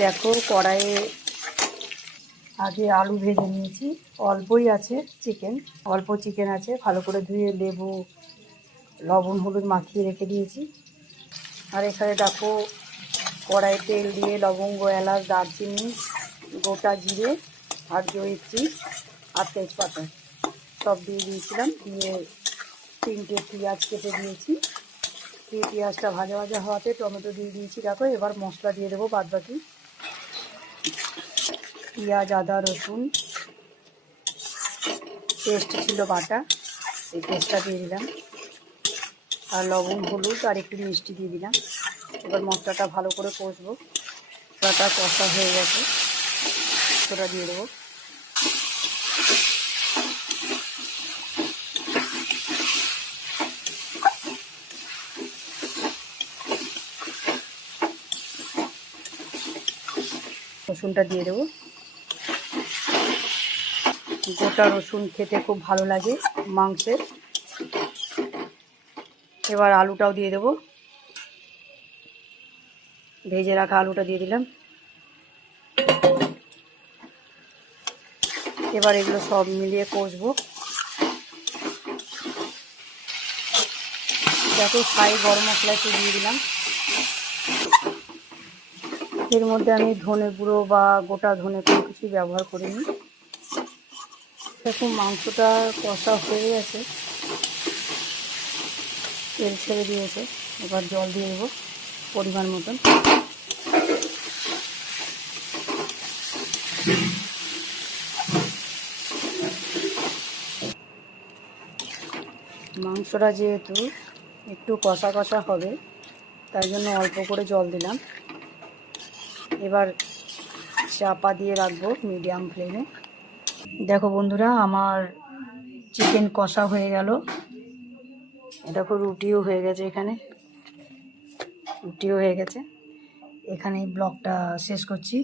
দেখো কড়াইয়ে আগে আলু ভেজে নিয়েছি, অল্পই আছে চিকেন, অল্প চিকেন আছে, ভালো করে ধুয়ে লেবু লবণ হলুদ মাখিয়ে রেখে দিয়েছি। আর এখানে দেখো কড়াই তেল দিয়ে লবঙ্গ এলাচ দারচিনি গোটা জিরে আর জয়িত্রী আর তেজপাতা সব দিয়ে দিয়েছিলাম। দিয়ে 3টে পেঁয়াজ কেটে দিয়েছি। দিয়ে পেঁয়াজটা ভাজা ভাজা হওয়াতে টমেটো দিয়ে দিয়েছি। দেখো এবার মশলা দিয়ে দেবো বাদবাকি। পেঁয়াজ আদা রসুন পেস্ট ছিল বাটা, এই পেস্টটা দিয়ে দিলাম। আর লবণ হলুদ আর একটু মিষ্টি দিয়ে দিলাম। এবার মশলাটা ভালো করে কষবো। মশলাটা কষা হয়ে গেছে, সেটা দিয়ে দেবো। রসুনটা দিয়ে দেবো। গোটা রসুন খেতে খুব ভালো লাগে মাংসের। এবার আলুটাও দিয়ে দেবো। ভেজে রাখা আলুটা দিয়ে দিলাম। এবার এগুলো সব মিলিয়ে কষবো। দেখো ছাই গরম মশলা একটু দিয়ে দিলাম। এর মধ্যে আমি ধনে গুঁড়ো বা গোটা ধনে কোনো কিছুই ব্যবহার করিনি। দেখো মাংসটা কষা হয়ে গেছে, তেল ছেড়ে দিয়েছে। এবার জল দিয়ে দেবো পরিমাণ মতন। মাংসটা যেহেতু একটু কষা কষা হবে, তাই জন্য অল্প করে জল দিলাম। এবার চাপা দিয়ে রাখবো মিডিয়াম ফ্লেমে। দেখো বন্ধুরা, আমার চিকেন কষা হয়ে গেল। দেখো রুটিও হয়ে গেছে, এখানে রুটিও হয়ে গেছে। এখানেই ব্লগটা শেষ করছি।